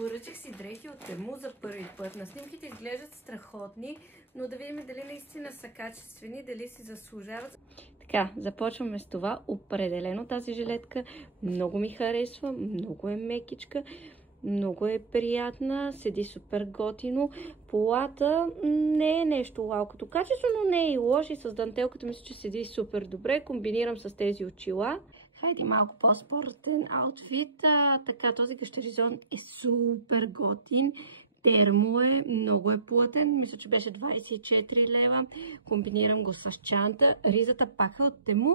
Поръчах си дрехи от Тему за първи път. На снимките изглеждат страхотни, но да видим дали наистина са качествени, дали си заслужават. Така, започваме с това. Определено тази жилетка много ми харесва, много е мекичка, много е приятна, седи супер готино. Полата не е нещо вау като качество, но не е и лош, и с дантелката мисля, че седи супер добре. Комбинирам с тези очила. Хайде малко по-спортен аутфит. Така, този гащеризон е супер готин. Термо е, много е плътен. Мисля, че беше 24 лева. Комбинирам го с чанта. Ризата пак е от Тему,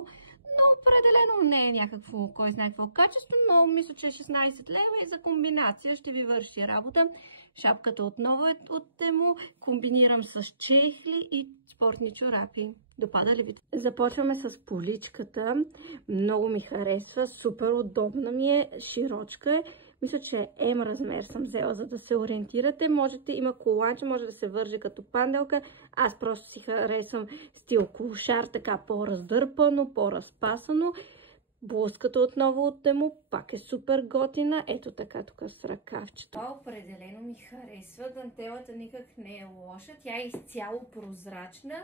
но определено не е някакво, кой знае какво качество, но мисля, че 16 лева и за комбинация ще ви върши работа. Шапката отново е от Тему. Комбинирам с чехли и спортни чорапи. Допада ли ви? Започваме с поличката. Много ми харесва. Супер удобна ми е. Широчка е. Мисля, че М размер съм взела, за да се ориентирате. Можете, има коланче, може да се върже като панделка. Аз просто си харесвам стил клошар, така по-раздърпано, по-разпасано. Блузката отново от Тему, пак е супер готина. Ето така, тук с ръкавчето. Това определено ми харесва. Дантелата никак не е лоша. Тя е изцяло прозрачна.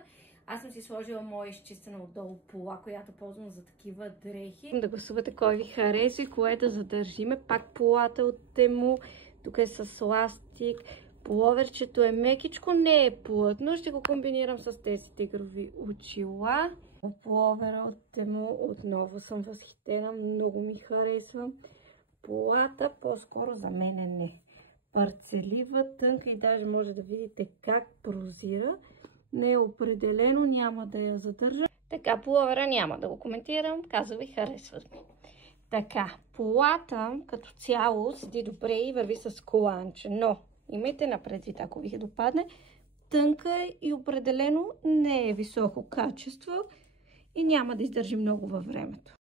Аз съм си сложила моя изчистена отдолу пола, която ползвам за такива дрехи. Да гласувате кой ви хареса и кое да задържиме. Пак полата от Тему. Тук е с ластик. Половерчето е мекичко, не е плътно. Ще го комбинирам с тези тигрови очила. Половера от Тему отново съм възхитена. Много ми харесва. Полата по-скоро за мен не. Парцелива, тънка и даже може да видите как прозира. Не е определено, няма да я задържа. Така, половера няма да го коментирам. Казва ви, харесва ми. Така, полата като цяло седи добре и върви с коланче, но имайте на предвид, ако ви допадне, тънка е и определено не е високо качество и няма да издържи много във времето.